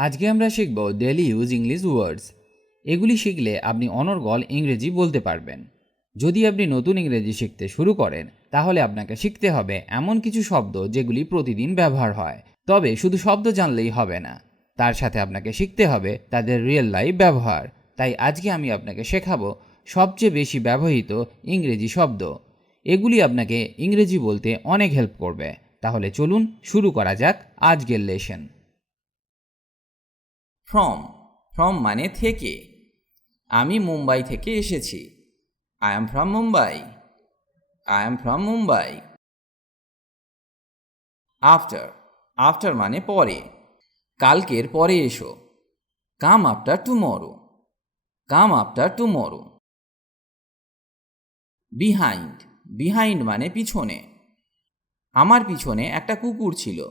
আজকে আমরা শিখব ডেইলি ইউজ ইংলিশ ওয়ার্ডস। এগুলি শিখলে আপনি অনর্গল ইংরেজি বলতে পারবেন। যদি আপনি নতুন ইংরেজি শিখতে শুরু করেন তাহলে আপনাকে শিখতে হবে এমন কিছু শব্দ যেগুলি প্রতিদিন ব্যবহার হয়। তবে শুধু শব্দ জানলেই হবে না, তার সাথে আপনাকে শিখতে হবে তাদের রিয়েল লাইফ ব্যবহার। তাই আজকে আমি আপনাকে শেখাবো সবচেয়ে বেশি ব্যবহৃত ইংরেজি শব্দ। এগুলি আপনাকে ইংরেজি বলতে অনেক হেল্প করবে। তাহলে চলুন শুরু করা যাক আজকের লেসন। ফ্রম ফ্রম মানে থেকে। আমি মুম্বাই থেকে এসেছি। I am from Mumbai. I am from Mumbai. After after মানে পরে। কালকের পরে এসো। Come after tomorrow. Come after tomorrow. Behind behind মানে পিছনে। আমার পিছনে একটা কুকুর ছিল।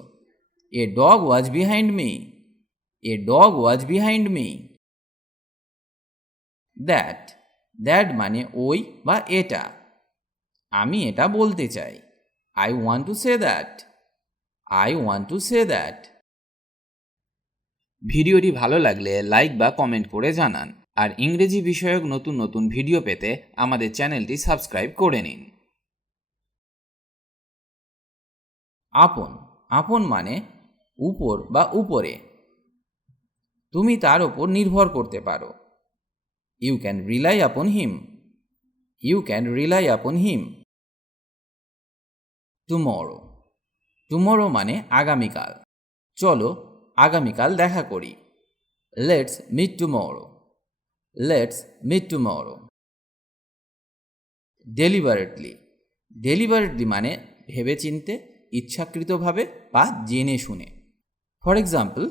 A dog was behind me. A dog was behind me. That that মানে ওই বা এটা। আমি এটা বলতে চাই। I want to say that. I want to say that. ভিডিওটি ভালো লাগলে লাইক বা কমেন্ট করে জানান। আর ইংরেজি বিষয়ক নতুন নতুন ভিডিও পেতে আমাদের চ্যানেলটি সাবস্ক্রাইব করে নিন। আপন আপন মানে উপর বা উপরে। তুমি তার ওপর নির্ভর করতে পারো। ইউ ক্যান রিলাই আপন হিম। ইউ ক্যান রিলাই আপন হিম। টুমরো টুমরো মানে আগামীকাল। চলো আগামীকাল দেখা করি। Let's meet tomorrow. Let's meet tomorrow. Deliberately deliberately মানে ভেবেচিন্তে, ইচ্ছাকৃতভাবে বা জেনে শুনে। ফর এক্সাম্পল,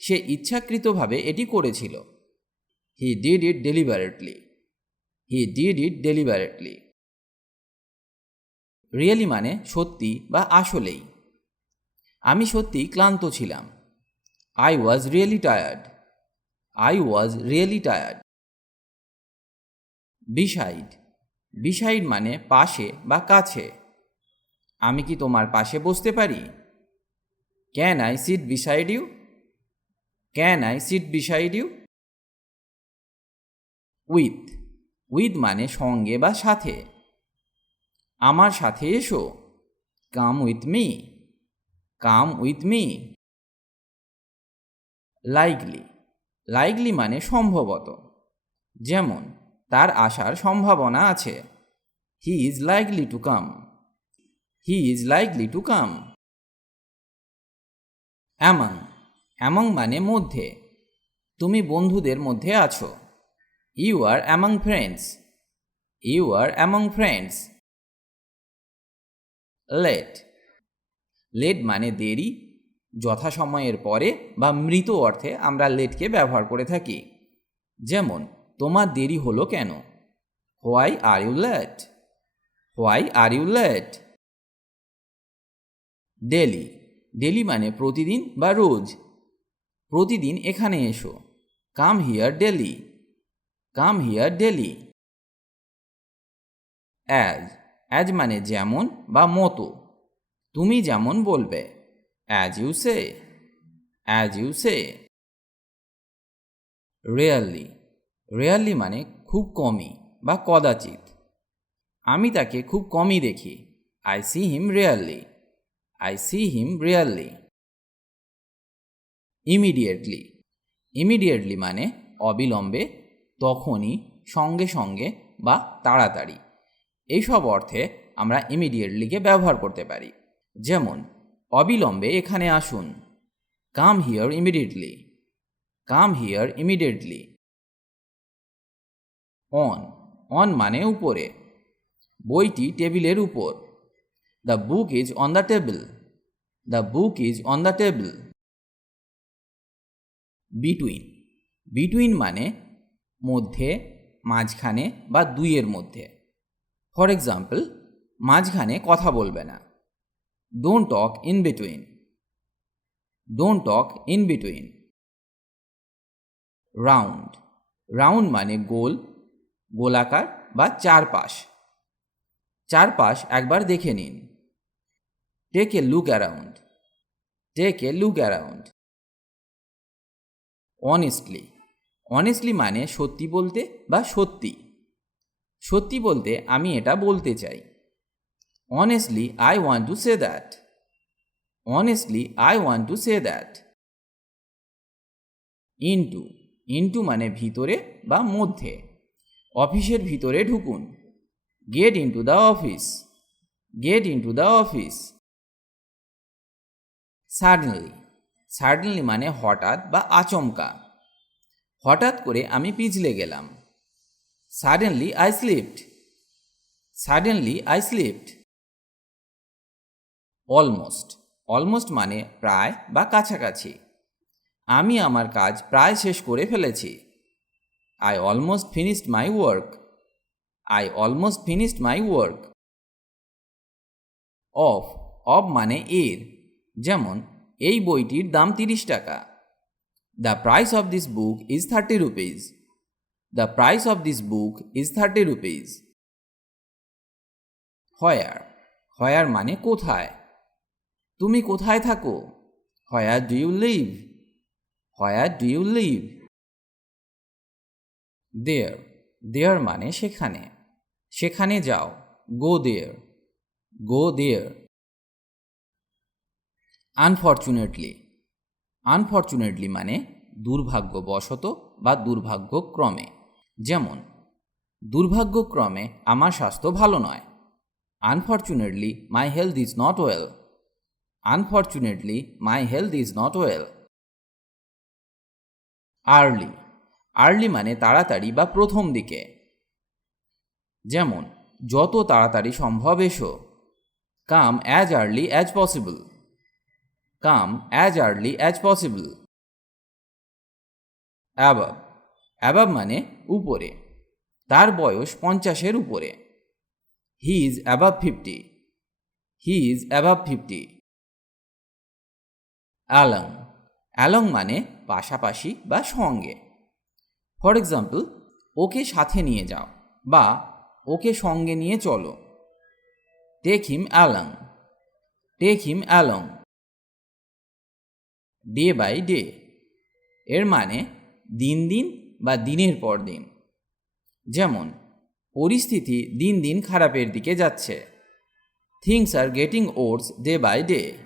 সে ইচ্ছাকৃতভাবে এটি করেছিল। He did it deliberately. He did it deliberately. Really মানে সত্যি বা আসলেই। আমি সত্যিই ক্লান্ত ছিলাম। I was really tired. I was really tired. Beside beside মানে পাশে বা কাছে। আমি কি তোমার পাশে বসতে পারি? Can I sit beside you? Can I sit beside you? With with মানে সঙ্গে বা সাথে। আমার সাথে এসো। Come with me. Come with me. Likely likely মানে সম্ভবত। যেমন, তার আসার সম্ভাবনা আছে। He is likely to come. He is likely to come. Among among মানে মধ্যে। তুমি বন্ধুদের মধ্যে আছো। You are among friends. You are among friends. Late late মানে দেরি, যথাসময়ের পরে বা মৃত অর্থে আমরা লেটকে ব্যবহার করে থাকি। যেমন, তোমার দেরি হলো কেন? Why are you late? Why are you late? Daily daily মানে প্রতিদিন বা রোজ। প্রতিদিন এখানে এসো। Come here daily. Come here daily. As as মানে যেমন বা মতো। তুমি যেমন বলবে। As you say. As you say. Rarely rarely মানে খুব কমই বা কদাচিৎ। আমি তাকে খুব কমই দেখি। I see him rarely. I see him rarely. Immediately immediately মানে অবিলম্বে, তখনই, সঙ্গে সঙ্গে বা তাড়াতাড়ি। এইসব অর্থে আমরা ইমিডিয়েটলিকে ব্যবহার করতে পারি। যেমন, অবিলম্বে এখানে আসুন। Come here immediately. Come here immediately. On on মানে উপরে। বইটি টেবিলের উপর। The book is on the table. The book is on the table. Between between মানে মধ্যে, মাঝখানে বা দুইয়ের মধ্যে। ফর এক্সাম্পল, মাঝখানে কথা বলবে না। Don't talk in between. Don't talk in between. Round round মানে গোল, গোলাকার বা চারপাশ। চারপাশ একবার দেখে নিন। Take a look around. Take a look around. Honestly. Honestly মানে সত্যি বলতে বা সত্যি। সত্যি বলতে আমি এটা বলতে চাই। Honestly I want to say that. Honestly I want to say that. Into. Into মানে ভিতরে বা মধ্যে। অফিসের ভিতরে ঢুকুন। Get into the office. Get into the office. Suddenly. Suddenly মানে হঠাৎ বা আচমকা। হঠাৎ করে আমি পিছলে গেলাম। Suddenly I slipped. Suddenly I slipped. Almost. Almost মানে প্রায় বা কাছাকাছি। আমি আমার কাজ প্রায় শেষ করে ফেলেছি। I almost finished my work. I almost finished my work. Of. Of মানে এর। যেমন এই বইটির দাম 30 টাকা। The price of this book is 30 rupees. The price of this book is 30 rupees. Where. Where মানে কোথায়। তুমি কোথায় থাকো? Where do you live? Where do you live? There. There মানে সেখানে। সেখানে যাও। গো দেয়ার। গো দেয়ার। আনফরচুনেটলি। আনফরচুনেটলি মানে দুর্ভাগ্যবশত বা দুর্ভাগ্যক্রমে। যেমন দুর্ভাগ্যক্রমে আমার স্বাস্থ্য ভালো নয়। Unfortunately my health is not well. Unfortunately my health is not well. Early. Early মানে তাড়াতাড়ি বা প্রথম দিকে। যেমন যত তাড়াতাড়ি সম্ভব এসো। Come as early as possible. Come as early as possible. Above. Above মানে উপরে। তার বয়স 50-এর উপরে। He is above 50। He is above 50। Along. Along মানে পাশাপাশি বা সঙ্গে। ফর এক্সাম্পল, ওকে সাথে নিয়ে যাও বা ওকে সঙ্গে নিয়ে চলো। Take him along. Take him along. Day by day. এর মানে দিন দিন বা দিনের পর দিন। যেমন পরিস্থিতি দিন দিন খারাপের দিকে যাচ্ছে। Things are getting worse day by day.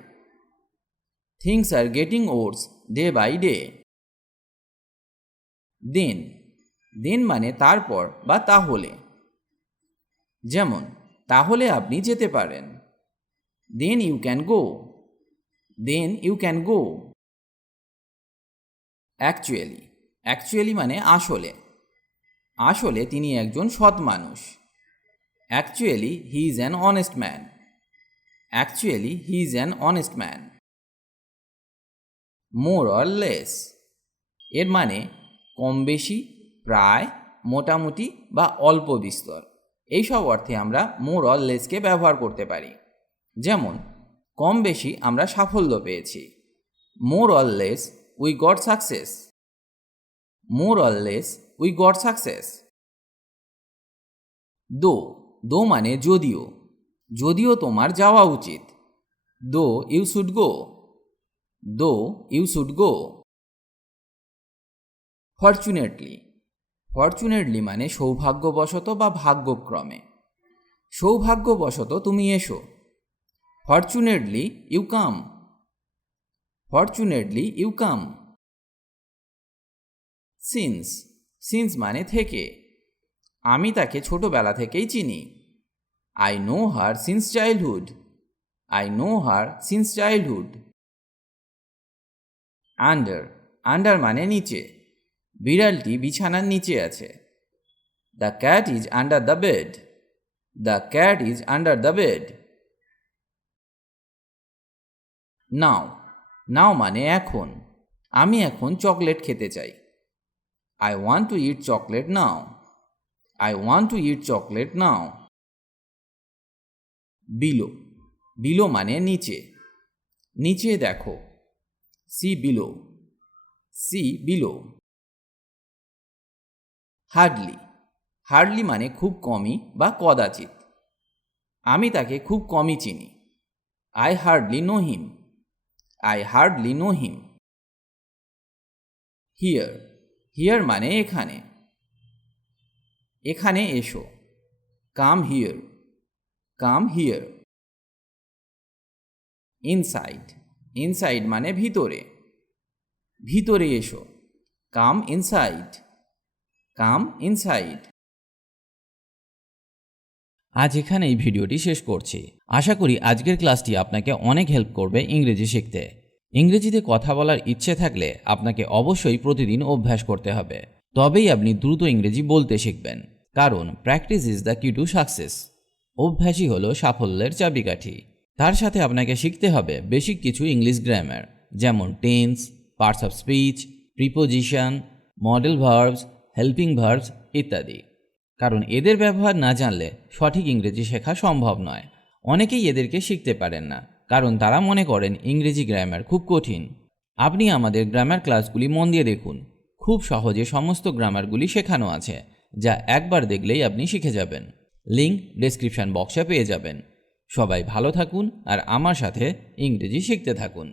Things are getting worse day by day. Then. Then মানে তারপর বা তাহলে। যেমন তাহলে আপনি যেতে পারেন। Then you can go. Then you can go. Actually. Actually মানে আসলে। আসলে তিনি একজন সৎ মানুষ। Actually he is an honest man. Actually he is an honest man. More or less. এর মানে কম বেশি, প্রায়, মোটামুটি বা অল্প বিস্তর। এইসব অর্থে আমরা মোর অর লেসকে ব্যবহার করতে পারি। যেমন কম বেশি আমরা সাফল্য পেয়েছি। মোর or less we got success. More or less we got success. দো। দো মানে যদিও। যদিও তোমার যাওয়া উচিত। দো you should go. Though you should go. Fortunately. Fortunately মানে সৌভাগ্যবশত বা ভাগ্যক্রমে। সৌভাগ্যবশত তুমি এসো। Fortunately you come. Fortunately you come. Since. Since মানে থেকে। আমি তাকে ছোটবেলা থেকেই চিনি। I know her since childhood. I know her since childhood. Under. Under মানে নিচে। বিড়ালটি বিছানার নিচে আছে। The cat is under the bed. The cat is under the bed. Now. Now মানে এখন। আমি এখন চকলেট খেতে চাই। I want to eat chocolate now. I want to eat chocolate now. Below. Below মানে নিচে। নিচে দেখো। See below. See below. Hardly. Hardly মানে খুব কমই বা কদাচিৎ। আমি তাকে খুব কমই চিনি। I hardly know him. I hardly know him. Here, here মানে এখানে, এখানে এসো। Come here, come here. Inside, inside মানে ভিতরে, ভিতরে এসো। কাম ইনসাইড, কাম ইনসাইড। আজ এখানে এই ভিডিওটি শেষ করছি। আশা করি আজকের ক্লাসটি আপনাকে অনেক হেল্প করবে ইংরেজি শিখতে। ইংরেজিতে কথা বলার ইচ্ছে থাকলে আপনাকে অবশ্যই প্রতিদিন অভ্যাস করতে হবে, তবেই আপনি দ্রুত ইংরেজি বলতে শিখবেন। কারণ প্র্যাকটিস ইজ দ্য কি টু সাকসেস। অভ্যাসই হলো সাফল্যের চাবিকাঠি। তার সাথে আপনাকে শিখতে হবে বেসিক কিছু ইংলিশ গ্রামার, যেমন tense, parts of speech, preposition, model verbs, helping verbs ইত্যাদি। কারণ এদের ব্যবহার না জানলে সঠিক ইংরেজি শেখা সম্ভব নয়। অনেকেই এদেরকে শিখতে পারেন না, কারণ তারা মনে করেন ইংরেজি গ্রামার খুব কঠিন। আপনি আমাদের গ্রামার ক্লাসগুলি মন দিয়ে দেখুন, খুব সহজে সমস্ত গ্রামারগুলি শেখানো আছে, যা একবার দেখলেই আপনি শিখে যাবেন। লিঙ্ক ডেসক্রিপশন বক্সে পেয়ে যাবেন। সবাই ভালো থাকুন আর আমার সাথে ইংরেজি শিখতে থাকুন।